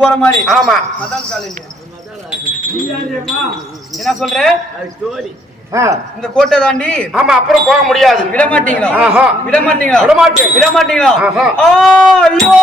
போற மாதிரி. ஆமா என்ன சொல்ற? இந்த கோட்டை தாண்டி ஆமா அப்புறம் போக முடியாது. விட மாட்டீங்களா? விட மாட்டீங்களா? விட மாட்டேன். விட மாட்டீங்களா? ஐயோ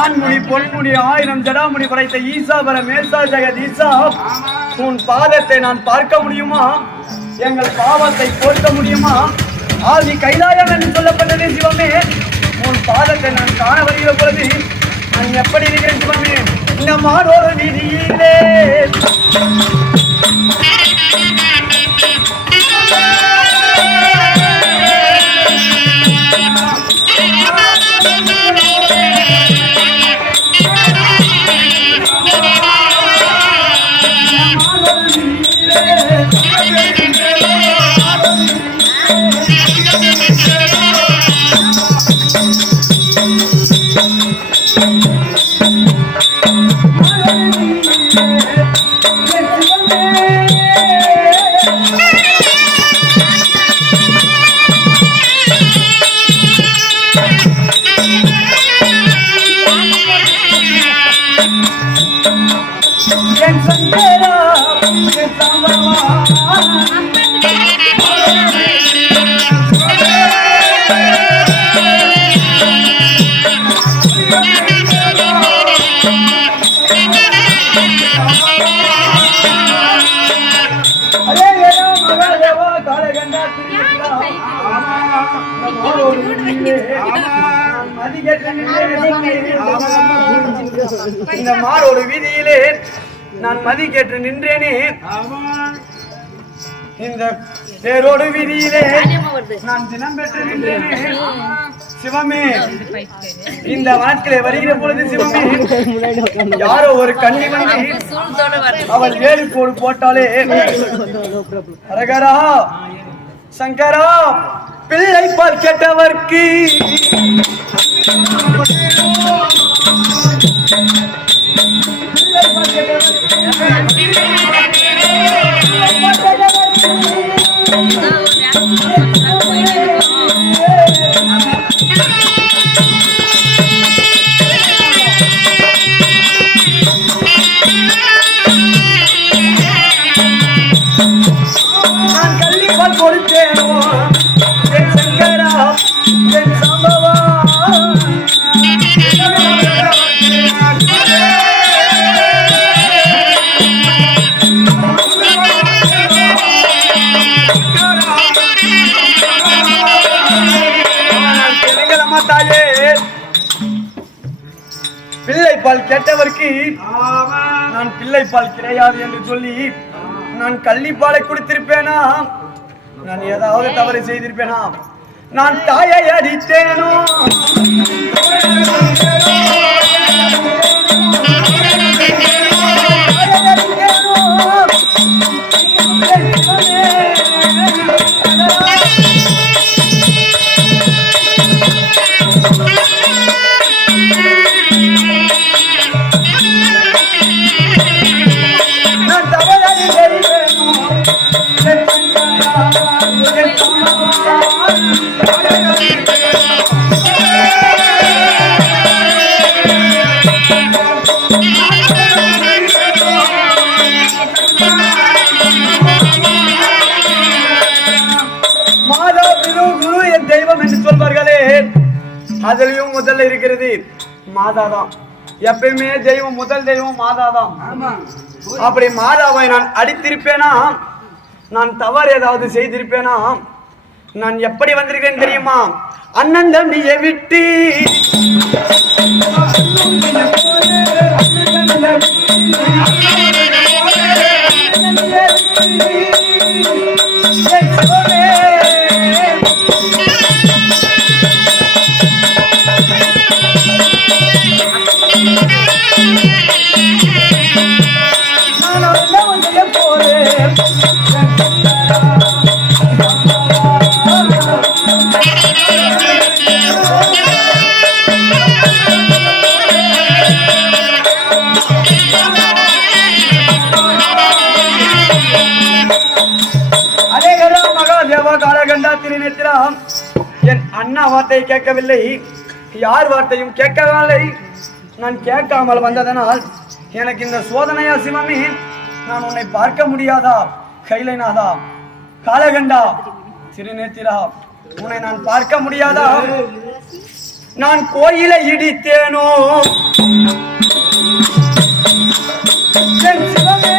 ஆண்முடி பொன்முடி ஆயிரம் ஜடாமுடி படைத்த ஈசா பரமேசா ஜெகதீசா, உன் பாதத்தை நான் பார்க்க முடியுமா? எங்கள் பாவத்தை போர்க்க முடியுமா? ஆதி கைலாயம் என்று சொல்லப்பட்டது சிவமே. உன் பாதத்தை நான் காண வருகிற பொழுது நான் எப்படி இருக்கிறேன் சிவமே? இந்த மாடோடு வீதியிலே இந்த மாரோடு வீதியிலே நான் மதி கேட்டு நின்றேனே. இந்த தேரோடு வீதியிலே நான் தினம் பெற்று நின்றேனே சிவமே. இந்த வாழ்க்கையில வருகிற பொழுது சிவமே, யாரோ ஒரு கண்ணி வந்து அவள் வேலி போடு போட்டாலே அரகரா சங்கரா பிள்ளை பால் கேட்டவர்க்கு நான் கள்ளிப்பால் கொடுத்தேனோ என் சங்கரா என் சம்பவா. பிள்ளைப்பால் கேட்டவர்க்கு நான் பிள்ளைப்பால் கிடையாது என்று சொல்லி நான் கள்ளிப்பாலை குடித்திருப்பேனா? நான் ஏதாவது தவறு செய்திருப்பேனா? நான் தாயை அடித்தேனோ? இருக்கிறது மாதாதான். எப்பயுமே தெய்வம், முதல் தெய்வம் மாதாதான். அப்படி மாதாவை நான் அடித்திருப்பேனா, நான் தவறு ஏதாவது செய்திருப்பேனா, நான் எப்படி வந்திருக்கேன் தெரியுமா? அண்ணன் தம்பியை விட்டு என் அண்ணா வார்த்தையை கேட்கவில்லை, யார் வார்த்தையும் கேட்கவில்லை. நான் கேட்காமல் வந்ததனால் எனக்கு இந்த சோதனையா சிவமே? நான் உன்னை பார்க்க முடியாதா? கைலைநாதா, காலகண்டா, திருநேத்திரா, உன்னை நான் பார்க்க முடியாதா? நான் கோயிலை இடித்தேனோ சிவமே?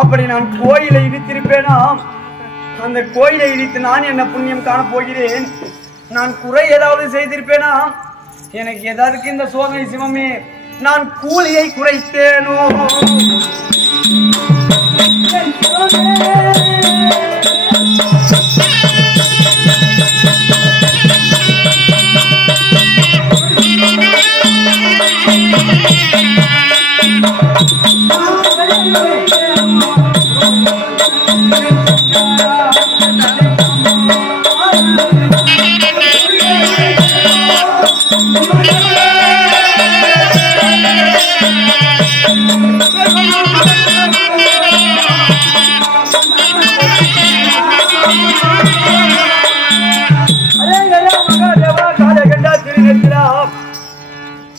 அப்படி நான் கோயிலை இடித்திருப்பேனா? அந்த கோயிலை இடித்து நான் என்ன புண்ணியம் காண போகிறேன்? நான் குறை ஏதாவது செய்திருப்பேனா? எனக்கு எதற்கு இந்த சோதனை சிவமே? நான் கூலியை குறைத்தேனோ?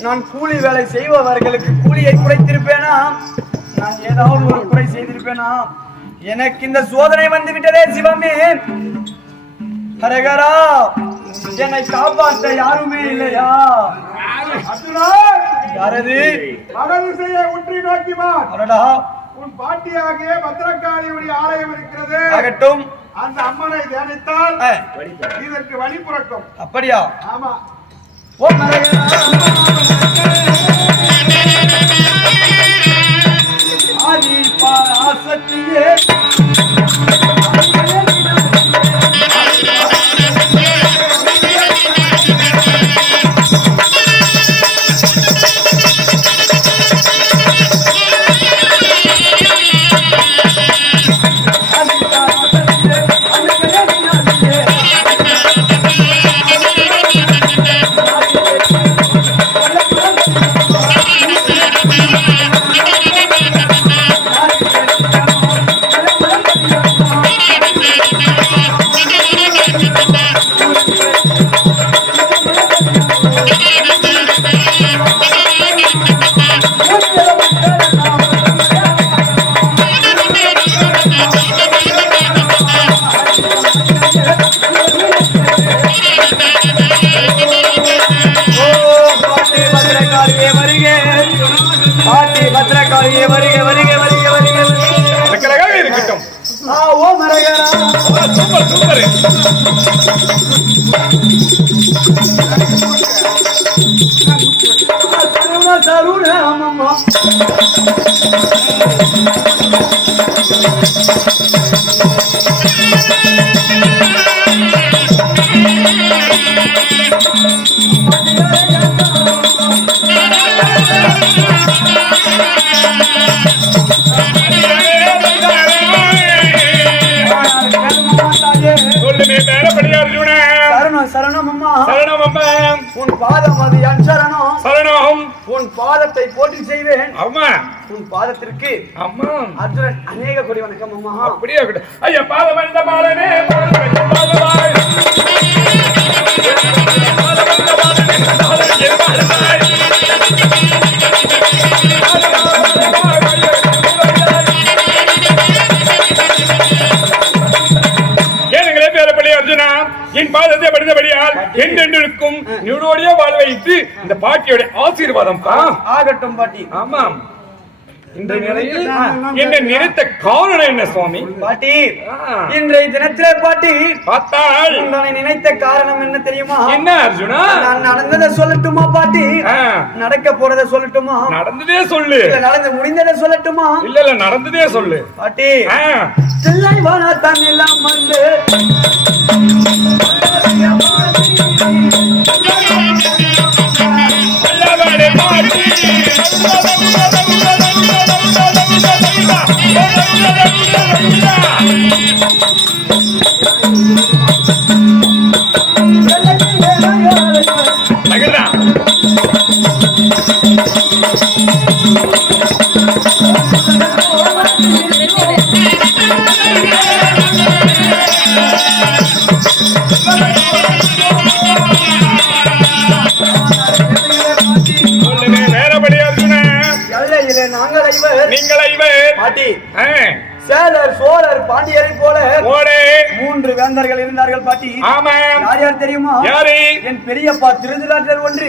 நான் கூலி வேலை செய்பவர்களுக்கு கூலியை குறைத்திருப்பேனா? நான் ஏதாவது ஒரு குறை செய்திருப்பேனா? எனக்கு இந்த சோதனை வந்து விட்டதே சிவமே. ஹரஹரா, என்னை காப்பாற்ற யாருமே இல்லையா? யாரது? உற்றி நோக்கிவார். அடடா, உன் பாட்டியாகிய பத்ரகாளியுடைய ஆலயம் இருக்கிறது. ஆகட்டும். அந்த அம்மனை தியானித்தால் இதற்கு வழி பிறக்கும். அப்படியா? ஆமா. ஓம் ஆதி பராசக்தியே சூப்பர் சூப்பர். சருண அம்மம்மா உன் பாதம் அது என் சரணம். சரணம். உன் பாதத்தை போற்றி செய்வேன். அம்மா உன் பாதத்திற்கு அம்மா அர்ஜுனன் அநேக கோடி வணக்கம் அம்மா. அப்படியே ஐயா பாதம் வந்த மாலனே பாதவாய் என் பாதத்தை படித்தபடியால் என்றென்றிருக்கும் நியூடோடியா வாழ வைத்து இந்த பாட்டியோட ஆசீர்வாதம் ஆகட்டும் பாட்டி. ஆமாம். இந்த நிலையில் என்ன நினைத்த காரணம் என்ன சுவாமி? பாட்டி இன்றைய தினத்திலே பாட்டி பார்த்தால் உங்களை நினைத்த காரணம் என்ன தெரியுமா? என்ன அர்ஜுனா? நான் நடந்ததை சொல்லட்டுமா பாட்டி? நடக்க போறதை சொல்லட்டுமா? நடந்ததே சொல்லு. நடந்து முடிந்ததை சொல்லட்டுமா? இல்ல இல்ல நடந்ததே சொல்லு பாட்டி. தில்லைவான தன்னெல்லாம் வந்து சேலர் சோழர் பாண்டியரை போல மூன்று வேந்தர்கள் இருந்தார்கள் பாட்டி. யார் யார் தெரியுமா? என் பெரியப்பா திருதராட்டர் ஒன்று,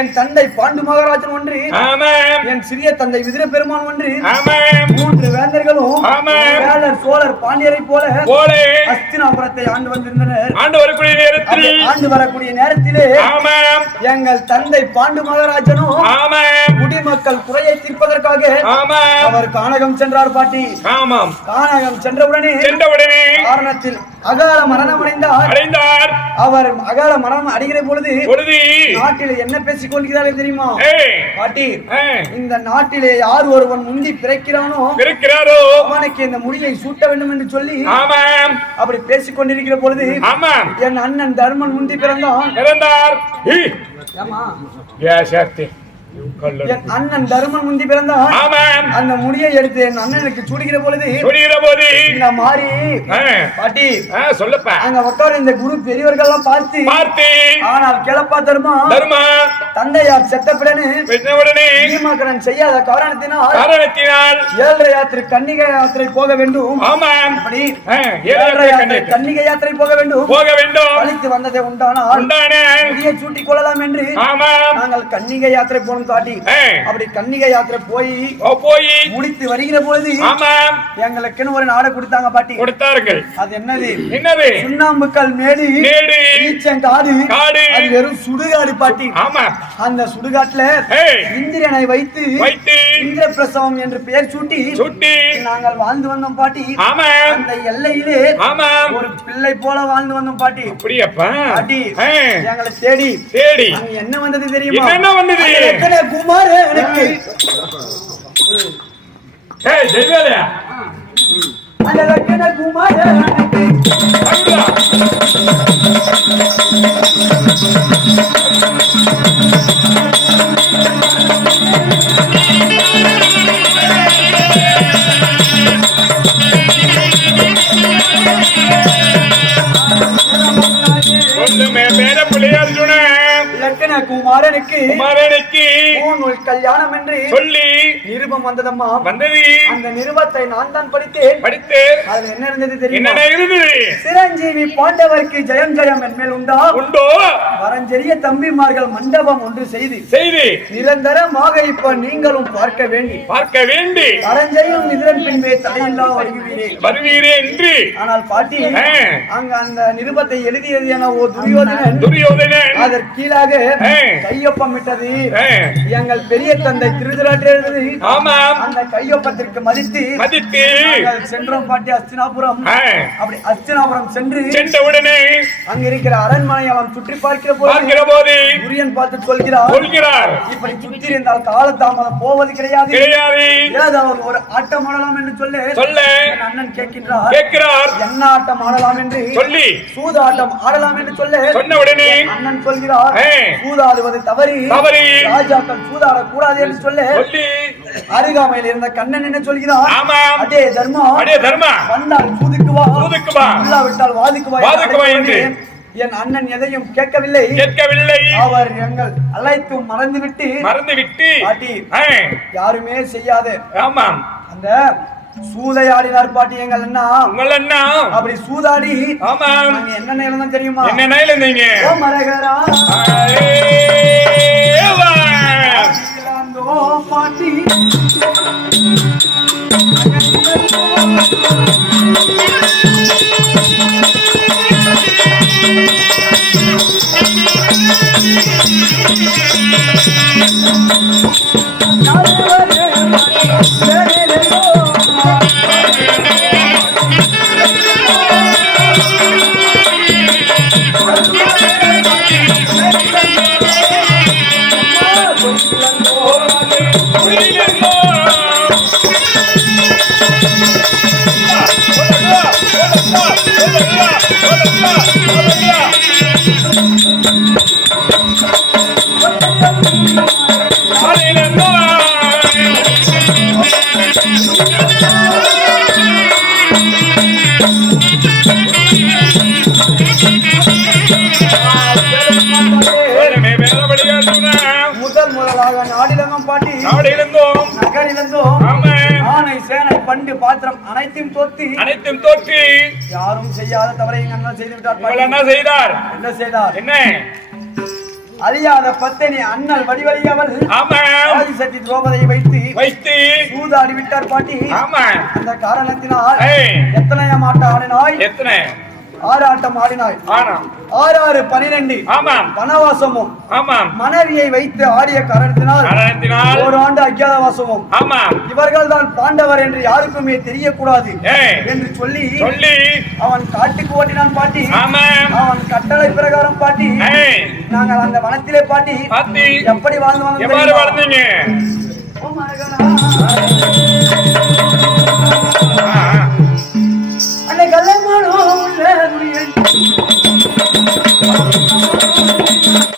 என் தந்தை பாண்டு மகாராஜன் ஒன்று, என் சிறிய தந்தை விதிர பெருமான் ஒன்று. மூன்று வேந்தர்களும் சேலர் சோழர் பாண்டியரை போல அஸ்தினாபுரத்தை ஆண்டு வந்திருந்தனர். ஆண்டு வரக்கூடிய நேரத்திலே எங்கள் தந்தை பாண்டு மகாராஜனும் குடிமக்கள் குறையை தீர்ப்பதற்காக அவர் கானகம் சென்றார் பாட்டி. கானகம் சென்றவுடனே காரணத்தில் அகால மரணம் அடைந்தார். அவர் அகால மரணம் அடைகிற பொழுது நாட்டிலே என்ன பேசிக் கொள்கிறார்கள் தெரியுமா பாட்டி? இந்த நாட்டிலே யார் ஒருவன் முந்தி பிறக்கிறானோ அவனுக்கு இந்த முடியை சூட்ட வேண்டும் என்று சொல்லி அப்படி பேசிக் கொண்டிருக்கிற பொழுது என் அண்ணன் தர்மன் முந்தி பிறந்தார். என் அண்ணன் தருமன் முந்தி பிறந்தான். அந்த முடியை எடுத்து என் அண்ணனுக்கு சூடுகிற பொழுது இந்த மாதிரி பாட்டி சொல்லப்ப அங்க உட்கார இந்த குரு பெரியவர்கள் எல்லாம் பார்த்து ஆனால் கிளப்பா தருமா தந்தையார் செத்தப்படனே பீமாக்கரன் செய்யாத காரணத்தினால் ஏழரை யாத்திரை கன்னிகை யாத்திரை போக வேண்டும். அப்படி கன்னிகை யாத்திரை போக வேண்டும். அழைத்து வந்ததை உண்டானால் முடியை சூட்டிக் கொள்ளலாம் என்று நாங்கள் கன்னிகை யாத்திரை போனோம் காட்டி. அப்படி கன்னிகை யாத்திரை போய் முடித்து வருகிற பொழுது எங்களுக்குன்னு ஒரு நாடை கொடுத்தாங்க பாட்டி. கொடுத்தார்கள். அது என்னது? சுண்ணாம்புக்கல் மேடு ஈச்சங்காடு. அது வெறும் சுடுகாடு பாட்டி. அந்த சுடுகாட்டுல இந்திரனை வைத்து இந்திர பிரசவம் என்று பெயர் சூட்டி நாங்கள் வாழ்ந்து வந்தோம் பாட்டி. அந்த எல்லையிலே ஒரு பிள்ளை போல வாழ்ந்து வந்தோம் பாட்டி. பாட்டி எங்களை தேடி என்ன வந்தது தெரியுமா? குமாரனுக்கு குமாரனுக்கு இலக்கண குமாரனுக்கு பூநூல் கல்யாணம் என்று சொல்லி நிருபம் வந்ததம்மா. வந்தது. அந்த நிருபத்தை நான் தான் படித்தேன். அதுல என்ன இருந்தது தெரியுமா? சிரஞ்சீவி பாண்டவருக்கு ஜெயம் ஜெயம் என்மேல் உண்டோ வரஞ்செறிய தம்பிமார்கள் மண்டபம் ஒன்று செய்து நிரந்தரமாக இப்ப நீங்களும் பார்க்க வேண்டி அரஞ்செய்யும் இதன் பின்பே தடையில்லா வருவீரே என்று. ஆனால் பாட்டி அங்க அந்த நிருபத்தை எழுதியது என ஓ துரியோதனன் அதற்கு கீழாக கையொப்பமிட்டது எங்கள் பெரிய தந்தை திருதராட்டர். அந்த கையொப்பத்திற்கு மதித்து சென்றோம் பாட்டி அஸ்தினாபுரம். அப்படி அஸ்தினாபுரம் சென்றவுடனே அங்க இருக்கிற அரண்மனை அவன் சுற்றி பார்க்கிற போது துரியன் பார்த்து சொல்கிறார், இப்படி சுற்றி இருந்தால் காலதாமதம் போவது கிடையாது, ஏதாவது ஒரு ஆட்டம் ஆடலாம் என்று சொல்ல அண்ணன் கேட்கிறார். என்ன ஆட்டம் ஆடலாம் என்று சொல்லி சூதாட்டம் ஆடலாம் என்று சொன்ன உடனே அண்ணன் சொல்கிறார், சூதாடுவது தவறு, ராஜாக்கள் சூதாட கூடாது என்று சொல்லி அருகாமையில் இருந்த கண்ணன் என்ன சொல்கிறார், அதே தர்மா வந்தால் சூதுக்கு வா, இல்லாவிட்டால் வாதுக்கு வா என்று. என் அண்ணன் எதையும் கேட்கவில்லை. அவர் எங்கள் அழைத்தும் மறந்துவிட்டு பாட்டி யாருமே செய்யாத அந்த சூதையாடினார் பாட்டி எங்கள் அண்ணா. அப்படி சூதாடி என்ன நேரம் தெரியுமா? மரகரா பாட்டி அனைத்தும் தோற்றி யாரும் செய்யாத தவறை செய்து விட்டார். என்ன செய்தார்? அழியாத பத்தினி அண்ணல் வடிவழியவள் ஆதிசக்தி திரௌபதியை வைத்து சூதாடி விட்டார் பாட்டி. அந்த காரணத்தினால் எத்தனையாம் ஆட்டம் ஆடினாய்? 6 ஆட்டம் ஆடினாய். 6 12 வனவாசமும் மனைவியை வைத்து ஆடிய காரணத்தினால் 1 ஆண்டு அஜ்ஞாதவாசமும். இவர்கள் தான் பாண்டவர் என்று யாருக்குமே தெரியக்கூடாது என்று சொல்லி அவன் காட்டுக்கு ஓட்டினான் பாட்டி. அவன் கட்டளை பிரகாரம் பாட்டி நாங்கள் அந்த வனத்திலே பாட்டி எப்படி வாழ்ந்து வந்தோம்?